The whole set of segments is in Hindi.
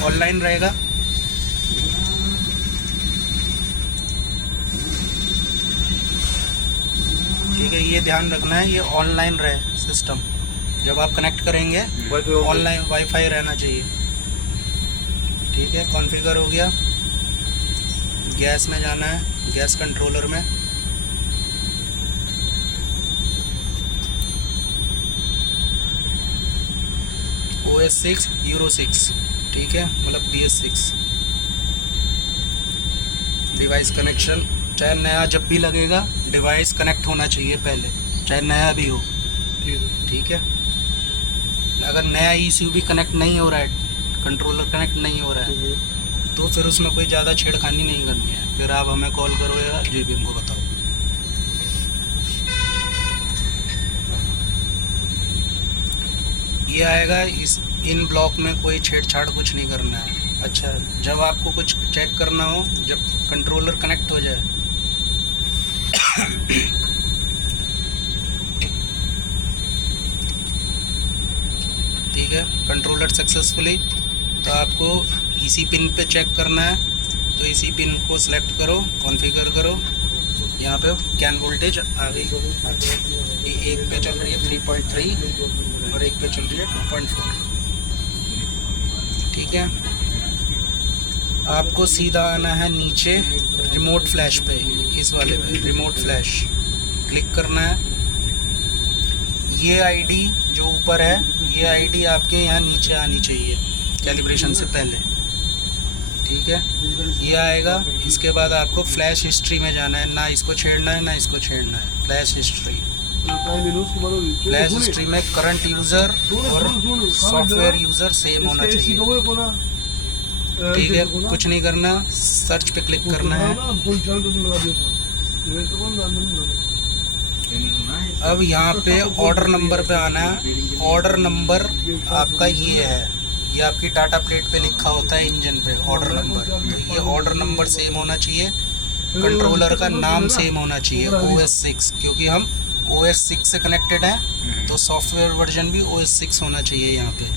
ऑनलाइन रहेगा। ठीक है, ये ध्यान रखना है, ये ऑनलाइन रहे सिस्टम। जब आप कनेक्ट करेंगे ऑनलाइन वाईफाई रहना चाहिए। ठीक है, कॉन्फ़िगर हो गया। गैस में जाना है, गैस कंट्रोलर में। OS 6 Euro 6, ठीक है, मतलब BS6। डिवाइस कनेक्शन, चाहे नया जब भी लगेगा डिवाइस कनेक्ट होना चाहिए पहले, चाहे नया भी हो। ठीक है, अगर नया ECU भी कनेक्ट नहीं हो रहा है, कंट्रोलर कनेक्ट नहीं हो रहा है, तो फिर उसमें कोई ज़्यादा छेड़खानी नहीं करनी है। फिर आप हमें कॉल करो या JBM को बताओ। ये आएगा, इन ब्लॉक में कोई छेड़छाड़ कुछ नहीं करना है। अच्छा, जब आपको कुछ चेक करना हो, जब कंट्रोलर कनेक्ट हो जाए ठीक है, कंट्रोलर सक्सेसफुली, तो आपको इसी पिन पे चेक करना है। तो इसी पिन को सिलेक्ट करो, कॉन्फ़िगर करो। यहाँ पे कैन वोल्टेज आ गई, ये एक पे चल रही है 3.3 और एक पे चल रही है 2.4। ठीक है, आपको सीधा आना है नीचे रिमोट फ्लैश पे, इस वाले पे रिमोट फ्लैश क्लिक करना है। ये आईडी जो ऊपर है, ये आईडी आपके यहाँ नीचे आनी चाहिए कैलिब्रेशन से पहले। ठीक है, ये आएगा। इसके बाद आपको फ्लैश हिस्ट्री में जाना है, ना इसको छेड़ना है ना इसको छेड़ना है। फ्लैश हिस्ट्री, फ्लैश हिस्ट्री में करंट यूज़र और सॉफ्टवेयर यूज़र सेम होना चाहिए। ठीक है, कुछ नहीं करना, सर्च पे क्लिक करना है। अब यहाँ पे ऑर्डर नंबर पे आना है। ऑर्डर नंबर आपका ये है, ये आपकी डाटा प्लेट पे लिखा होता है इंजन पे ऑर्डर नंबर। तो ये ऑर्डर नंबर सेम होना चाहिए, कंट्रोलर का नाम सेम होना चाहिए OS 6, क्योंकि हम OS 6 से कनेक्टेड हैं, तो सॉफ्टवेयर वर्जन भी OS 6 होना चाहिए यहाँ पे।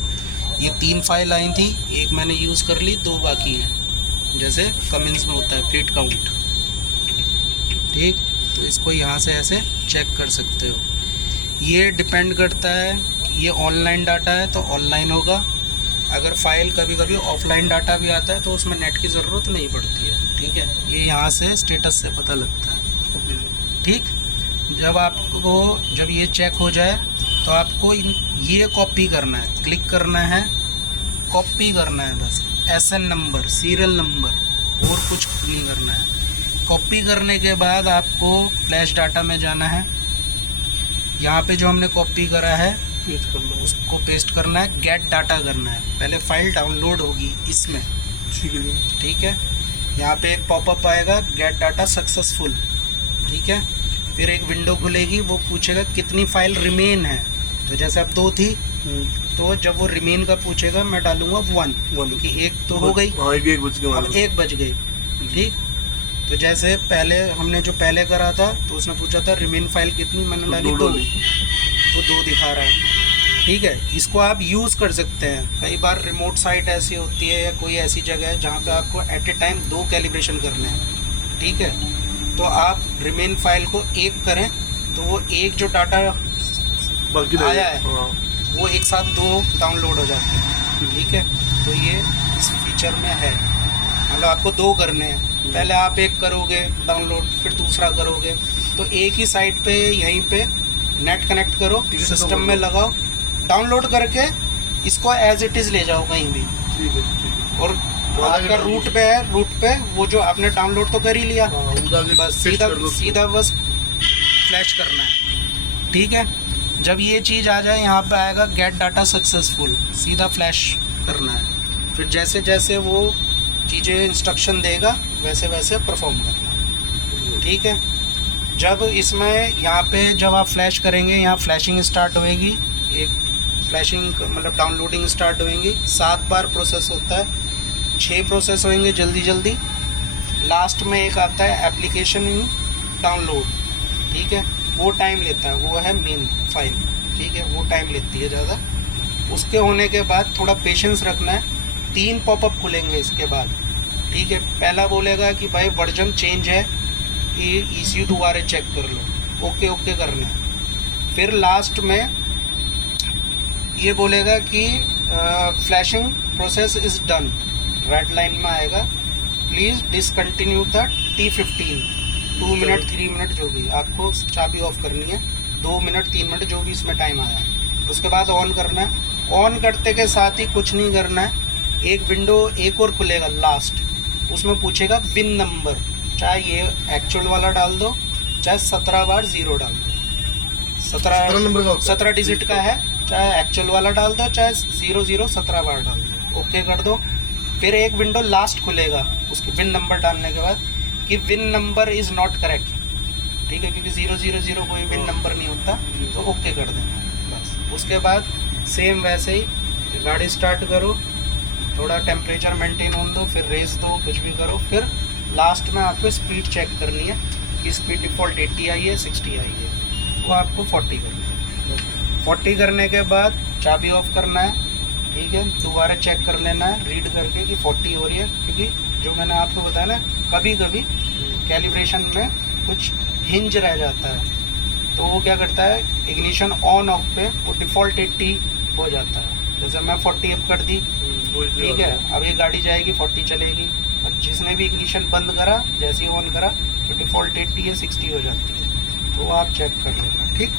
ये 3 फाइल आई थी, एक मैंने यूज़ कर ली, 2 बाकी हैं, जैसे कमेंट्स में होता है फीट काउंट। ठीक, तो इसको यहाँ से ऐसे चेक कर सकते हो। ये डिपेंड करता है, ये ऑनलाइन डाटा है तो ऑनलाइन होगा। अगर फाइल कभी कभी ऑफलाइन डाटा भी आता है तो उसमें नेट की ज़रूरत नहीं पड़ती है। ठीक है, ये यहाँ से स्टेटस से पता लगता है। ठीक, जब ये चेक हो जाए तो आपको ये कॉपी करना है, क्लिक करना है, कॉपी करना है बस। SN नंबर, सीरियल नंबर, और कुछ नहीं करना है। कॉपी करने के बाद आपको फ्लैश डाटा में जाना है। यहाँ पे जो हमने कॉपी करा है उसको पेस्ट करना है, गेट डाटा करना है। पहले फाइल डाउनलोड होगी इसमें। ठीक है, यहाँ पे एक पॉपअप आएगा, गेट डाटा सक्सेसफुल। ठीक है, फिर एक विंडो खुलेगी, वो पूछेगा कितनी फाइल रिमेन है। तो जैसे अब 2 थी, तो जब वो रिमेन का पूछेगा मैं डालूंगा 1, क्योंकि एक तो हो गई, अब 1 बच गई। ठीक, तो जैसे पहले हमने जो पहले करा था तो उसने पूछा था रिमेन फाइल कितनी, मैंने डाली 2, तो 2 दिखा रहा है। ठीक है, इसको आप यूज़ कर सकते हैं। कई बार रिमोट साइट ऐसी होती है या कोई ऐसी जगह है जहाँ पे आपको एट ए टाइम 2 कैलिब्रेशन करने हैं। ठीक है, तो आप रिमेन फाइल को 1 करें तो वो एक जो डाटा आया है वो एक साथ 2 डाउनलोड हो जाते हैं। ठीक है, तो ये इस फीचर में है। मतलब आपको 2 करने हैं, पहले आप 1 करोगे डाउनलोड, फिर दूसरा करोगे, तो एक ही साइट पे यहीं पे नेट कनेक्ट करो, सिस्टम में लगाओ, डाउनलोड करके इसको एज इट इज़ ले जाओ कहीं भी। और आपका रूट पे है, रूट पे वो जो आपने डाउनलोड तो कर ही लिया, बस सीधा बस फ्लैश करना है। ठीक है, जब ये चीज़ आ जाए यहाँ पे आएगा गेट डाटा सक्सेसफुल, सीधा फ्लैश करना है। फिर जैसे जैसे वो चीज़ें इंस्ट्रक्शन देगा वैसे वैसे परफॉर्म करना है। ठीक है, जब इसमें यहाँ पे जब आप फ्लैश करेंगे, यहाँ फ्लैशिंग स्टार्ट होएगी, एक फ्लैशिंग मतलब डाउनलोडिंग स्टार्ट होएंगी। 7 बार प्रोसेस होता है, 6 प्रोसेस होंगे जल्दी जल्दी। लास्ट में एक आता है एप्लीकेशन इन डाउनलोड। ठीक है, वो टाइम लेता है, वो है मेन फाइल। ठीक है, वो टाइम लेती है ज़्यादा। उसके होने के बाद थोड़ा पेशेंस रखना है, 3 पॉपअप खुलेंगे इसके बाद, ठीक है। पहला बोलेगा कि भाई वर्जन चेंज है, कि ECU दोबारा चेक कर लो, ओके ओके करना है। फिर लास्ट में ये बोलेगा कि flashing process is done, red line में आएगा, please discontinue the T15, 2 minute 3 minute जो भी आपको चाबी ऑफ करनी है, 2 मिनट 3 मिनट जो भी इसमें टाइम आया है। उसके बाद ऑन करना है। ऑन करते के साथ ही कुछ नहीं करना है, एक विंडो एक और खुलेगा लास्ट, उसमें पूछेगा विन नंबर, चाहे ये एक्चुअल वाला डाल दो, चाहे 17 बार 0 डाल दो। 17 नंबर का 17 डिजिट का है, चाहे एक्चुअल वाला डाल दो, चाहे 00 17 बार डाल दो, ओके कर दो। फिर एक विंडो लास्ट खुलेगा उसके विन नंबर डालने के बाद, कि win number is not correct, ठीक है, क्योंकि 000 कोई विन नंबर नहीं होता, तो ओके कर देना बस। उसके बाद सेम वैसे ही गाड़ी स्टार्ट करो, थोड़ा टेम्परेचर मेंटेन होने दो, फिर रेस दो, कुछ भी करो। फिर लास्ट में आपको स्पीड चेक करनी है कि स्पीड डिफ़ॉल्ट 80 आई है 60 आई है, वो आपको 40 करनी है। 40 करने के बाद चाबी ऑफ करना है, ठीक है, दोबारा चेक कर लेना है रीड करके कि 40 हो रही है, क्योंकि जो मैंने आपको बताया ना, कभी कभी कैलिब्रेशन में कुछ हिंज रह जाता है, तो वो क्या करता है, इग्निशन ऑन ऑफ पे वो डिफ़ॉल्ट 80 हो जाता है। जैसे मैं 40 अब कर दी, ठीक है, अब ये गाड़ी जाएगी 40 चलेगी, और जिसने भी इग्निशन बंद करा, जैसे ही ऑन करा, तो डिफ़ॉल्ट 80 या 60 हो जाती है, तो वो आप चेक कर लेना, ठीक।